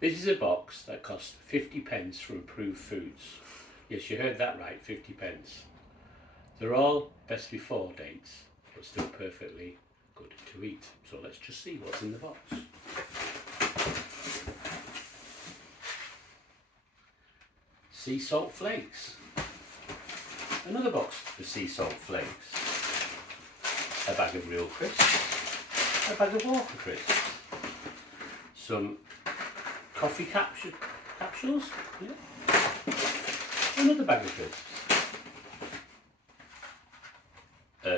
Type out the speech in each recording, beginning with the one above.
This is a box that costs 50 pence from Approved Foods. Yes, you heard that right, 50 pence. They're all best before dates, but still perfectly good to eat. So let's just see what's in the box. Sea salt flakes. Another box for sea salt flakes. A bag of real crisps. A bag of Walker crisps. Some coffee capsules. Yeah. Another bag of crisps.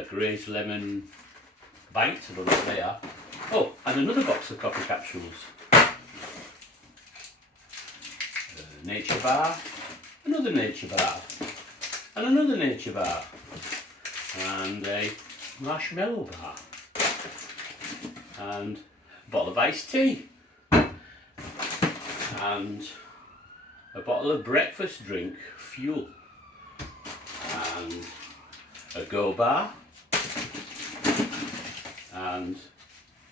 Grey's lemon bites. I don't know what they are. Oh, and another box of coffee capsules. Nature bar. Another nature bar. And another nature bar. And a marshmallow bar. And a bottle of iced tea. And a bottle of breakfast drink, Fuel. And a Go bar. And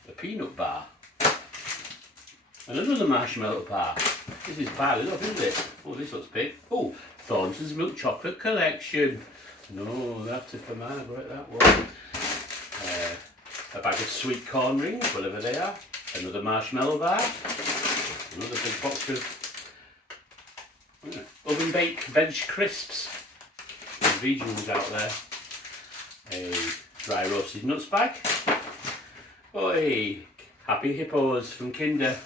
a peanut bar. And another marshmallow bar. This is bad enough, isn't it? Oh, this looks big. Oh, Thornton's Milk Chocolate Collection. No, that's it for Margaret, that one. A bag of sweet corn rings, whatever they are. Another marshmallow bar. Another big box of oven baked veg crisps. The regions out there. A dry roasted nuts bag. Oi, Happy Hippos from Kinder.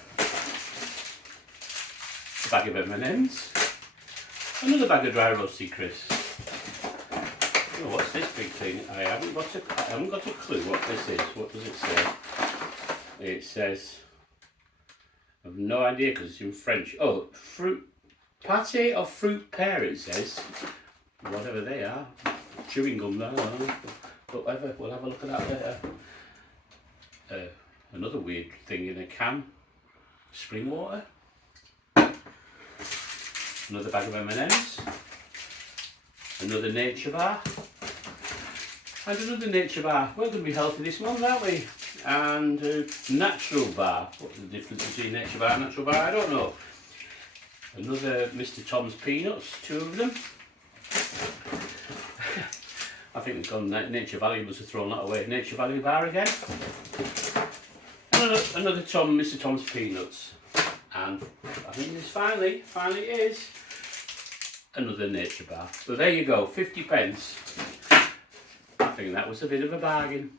A bag of M&M's. Another bag of dry roasted crisps. Oh, what's this big thing? I haven't got a clue what this is. What does it say? It says, I've no idea because it's in French. Oh, fruit pâté of fruit pear, it says. Whatever they are. Chewing gum, no. But whatever, we'll have a look at that later. Another weird thing in a can. Spring water. Another bag of M&M's. Another nature bar. And another nature bar. We're going to be healthy this month, aren't we? And a natural bar. What's the difference between nature bar and natural bar? I don't know. Another Mr. Tom's peanuts, 2 of them. I think we've gone Nature Valley, must have thrown that away. Nature Valley bar again. And another Mr. Tom's peanuts. And I think this finally is another nature bar. So there you go, 50 pence. I think that was a bit of a bargain.